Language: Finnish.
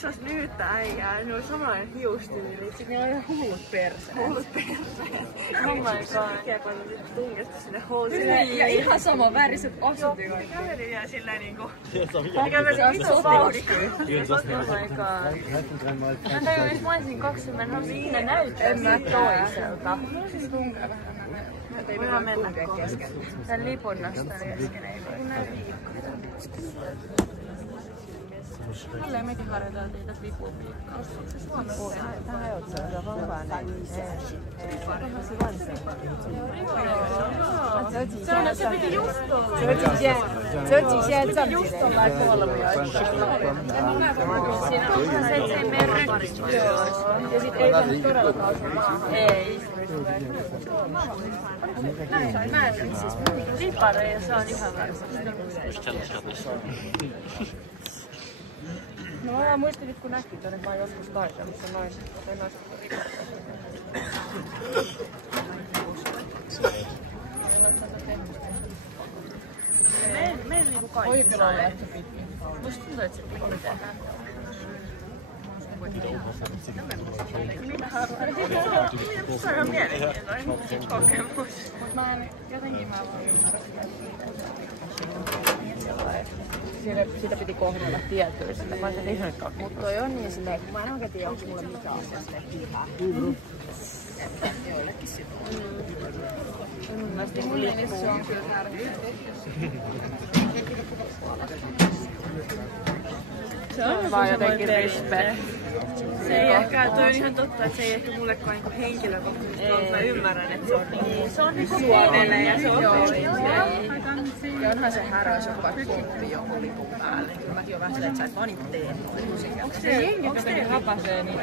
sellaista lyhyttä äijää, ne oli samanlainen hiustyyli. Sitten niillä on ihan hullut perseet. Hullut perseet. Oh my god. Mikä kun on tungesta sinne housuun. Ja ihan sama väriset asutyöt. Kaveri vielä silleen niinku... Mikä veri vittu vauhdikki. Oh my god. Mä tajuin, että mä olisin 20, siinä näyttää toiselta. Siis tunkaa vähän näin. Voidaan mennä kesken. Tän lipunnasta kesken ei voi. Tälleen mekin harjoiteltiin tätä lipuviikkaa. Tähän on se vapaa näin. Se piti just olla. 这几现在just ollaan kolmia. Siinä on se, että se ei mene rytmissä. Ja sit ei mene todellakaan osua maahan. Ei. Näin, mä en siis. Ripareja, se on ihan varmasti. No mä vaan muistin nyt kun nähtiin tänne vaan joskus taitelussa naiset ripareja. Meillä niinku kaikki. Oikein on lähtö pitkin. Musta tuntuu, että se pitää tehdä. Se on ihan mielenkiintoinen kokemus. Mut mä en, jotenkin mä vaan ymmärrä sitä piti kohdella tietyllä sillä. Mä en ihan kakki. Mut toi on niin silleen, kun mä en oikein tiedä, onko mulla mitä asiasta hyvää. Joillekin sitä on. Mulle se on kyllä tärkeää. Se on vaan jotenkin respect. Se ei ehkä, toi on ihan totta, että se ei ehkä mullekaan niinku henkilökohtaisesti ole. Mä ymmärrän, että se on niin. Se on niinku Suomelle ja se on ja onhan se häräys, joka vaikka kuppi jonkun lipun päälle. Kyllä mäkin oon vähän silleen, että sä et vaan niitä tee. Onko se jengi, jotenkin rapasee niitä?